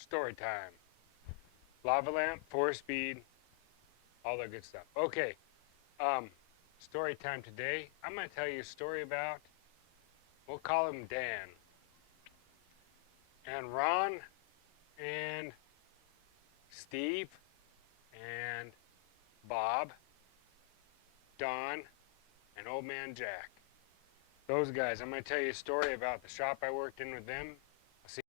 Story time. Lava lamp, 4 speed, all that good stuff. Okay, um, story time today. I'm going to tell you a story about, we'll call him Dan. And Ron and Steve and Bob, Don, and Old Man Jack. Those guys. I'm going to tell you a story about the shop I worked in with them. See.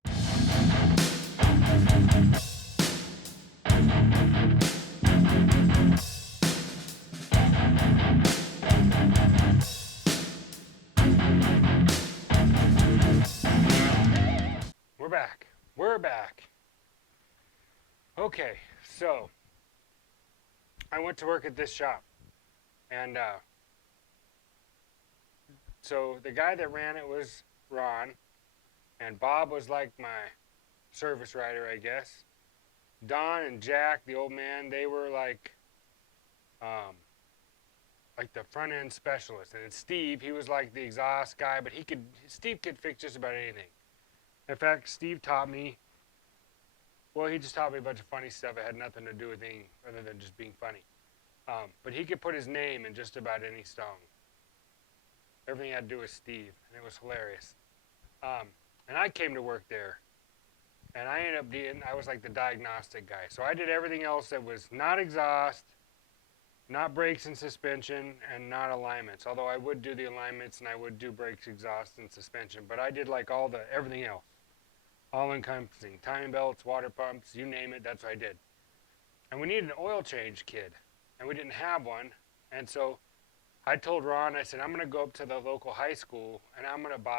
We're back. We're back. Okay, so I went to work at this shop, and so the guy that ran it was Ron, and Bob was like my service writer, I guess. Don and Jack, the old man, they were um, like the front end specialist, and then Steve, he was like the exhaust guy, but Steve could fix just about anything. In fact, Steve taught me. Well, he just taught me a bunch of funny stuff. It had nothing to do with anything other than just being funny. But he could put his name in just about any song. Everything had to do with Steve, and it was hilarious. Um, and I came to work there, and I ended up being, I was like the diagnostic guy. So I did everything else that was not exhaust, not brakes and suspension, and not alignments. Although I would do the alignments and I would do brakes, exhaust, and suspension. But I did like everything else. All encompassing. Timing belts, water pumps, you name it, that's what I did. And we needed an oil change kid, and we didn't have one. And so I told Ron, I said, I'm going to go up to the local high school and I'm going to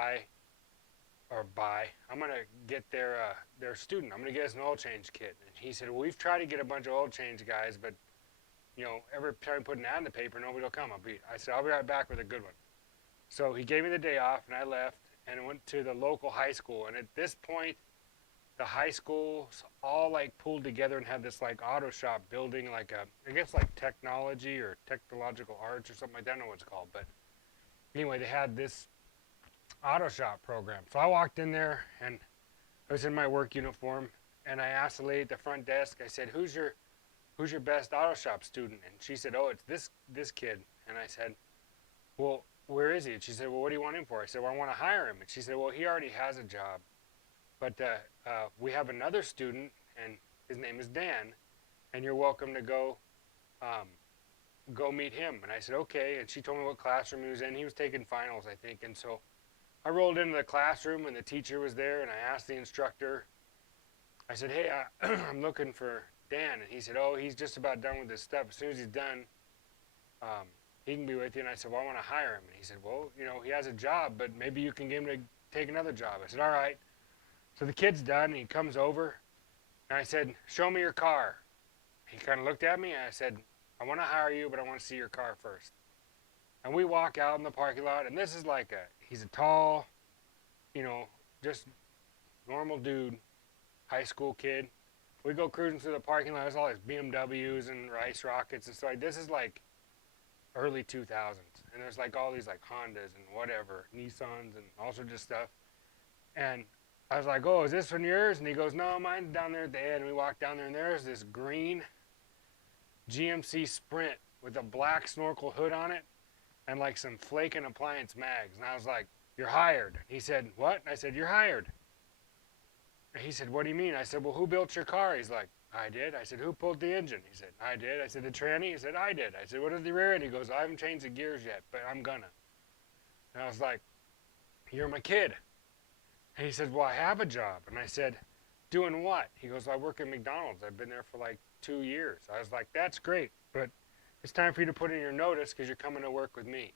I'm going to get their student. I'm going to get us an oil change kit. And he said, well, we've tried to get a bunch of oil change guys, but, every time we put an ad in the paper, nobody will come. I said, I'll be right back with a good one. So he gave me the day off, and I left, and I went to the local high school. And at this point, the high schools all like pulled together and had this like auto shop building, I guess like technology or technological arts or something like that. I don't know what it's called, but anyway, they had this auto shop program. So I walked in there and I was in my work uniform, and I asked the lady at the front desk. I said, "Who's your best auto shop student?" And she said, "Oh, it's this kid." And I said, "Well, where is he?" And she said, "Well, what do you want him for?" I said, "Well, I want to hire him." And she said, "Well, he already has a job, but we have another student, and his name is Dan, and you're welcome to um, go meet him." And I said, "Okay." And she told me what classroom he was in. He was taking finals, I think. And so I rolled into the classroom, and the teacher was there, and I asked the instructor. I said, "Hey, I'm looking for Dan." And he said, "Oh, he's just about done with his stuff. As soon as he's done, um, he can be with you." And I said, "Well, I want to hire him." And he said, "Well, he has a job, but maybe you can get him to take another job." I said, "All right." So the kid's done, and he comes over, and I said, "Show me your car." He kind of looked at me, and I said, "I want to hire you, but I want to see your car first." And we walk out in the parking lot, and this is he's a tall, you know, just normal dude, high school kid. We go cruising through the parking lot. There's all these BMWs and Rice Rockets and stuff. This is like early 2000s, and there's like all these like Hondas and whatever, Nissans and all sorts of stuff. And I was like, "Oh, is this one yours?" And he goes, "No, mine's down there at the end." And we walk down there, and there's this green GMC Sprint with a black snorkel hood on it and like some flaking appliance mags. And I was like, "You're hired." He said, "What?" And I said, "You're hired." And he said, "What do you mean?" I said, "Well, who built your car?" He's like, "I did." I said, "Who pulled the engine?" He said, "I did." I said, "The tranny?" He said, "I did." I said, "What is the rear end?" He goes, "I haven't changed the gears yet, but I'm gonna." And I was like, "You're my kid." And he said, "Well, I have a job." And I said, "Doing what?" He goes, "I work at McDonald's. I've been there for like 2 years." I was like, "That's great, but it's time for you to put in your notice because you're coming to work with me."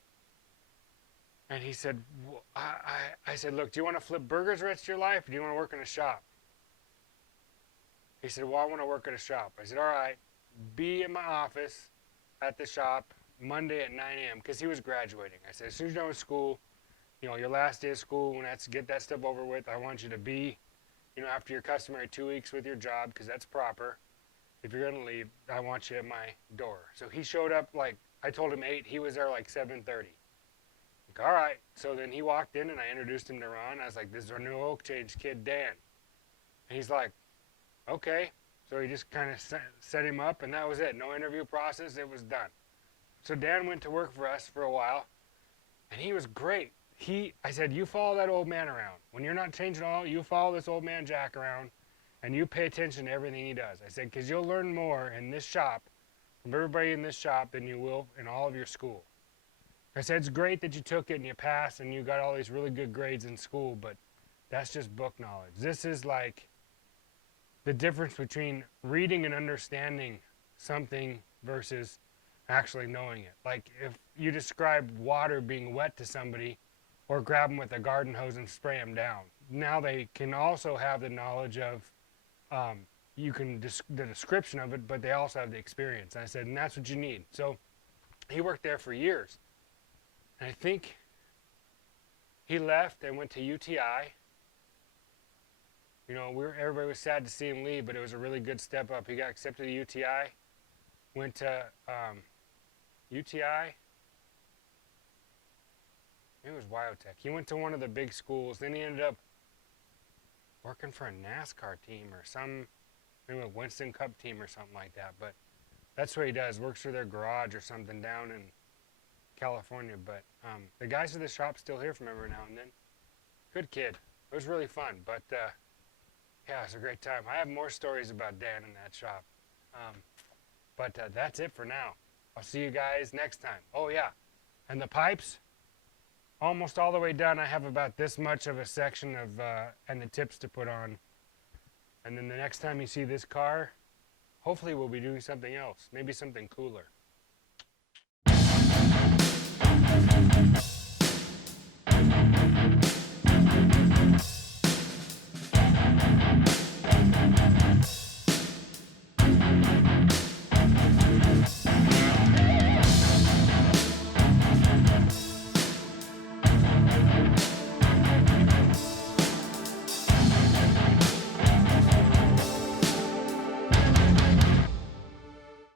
And he said, well, I said, "Look, do you want to flip burgers the rest of your life, or do you want to work in a shop?" He said, "Well, I want to work at a shop." I said, "All right, be in my office at the shop Monday at 9 a.m. because he was graduating. I said, "As soon as you're done with school, your last day of school, when that's get that stuff over with, I want you to be, after your customary 2 weeks with your job, because that's proper. If you're gonna leave, I want you at my door." So he showed up I told him 8. He was there like 7:30. Like, all right. So then he walked in, and I introduced him to Ron. I was like, "This is our new oil change kid, Dan." And he's like, Okay. So he just kind of set him up, and that was it. No interview process. It was done. So Dan went to work for us for a while, and he was great. I said, you follow that old man around. When you're not changing oil, you follow this old man Jack around, and you pay attention to everything he does. I said, because you'll learn more in this shop from everybody in this shop than you will in all of your school. I said, it's great that you took it and you passed and you got all these really good grades in school, but that's just book knowledge. This is like the difference between reading and understanding something versus actually knowing it. Like if you describe water being wet to somebody or grab them with a garden hose and spray them down. Now they can also have the knowledge of the description of it, but they also have the experience. And I said, and that's what you need. So he worked there for years. And I think he left and went to UTI. You know, everybody was sad to see him leave, but it was a really good step up. He got accepted to UTI, went to UTI. Maybe it was Wyotech. He went to one of the big schools. Then he ended up working for a NASCAR team or maybe a Winston Cup team or something like that. But that's what he does. Works for their garage or something down in California. But the guys at the shop still hear from him every now and then. Good kid. It was really fun. But yeah, it was a great time. I have more stories about Dan in that shop. But that's it for now. I'll see you guys next time. Oh yeah, and the pipes, almost all the way done. I have about this much of a section of and the tips to put on. And then the next time you see this car, hopefully we'll be doing something else, maybe something cooler.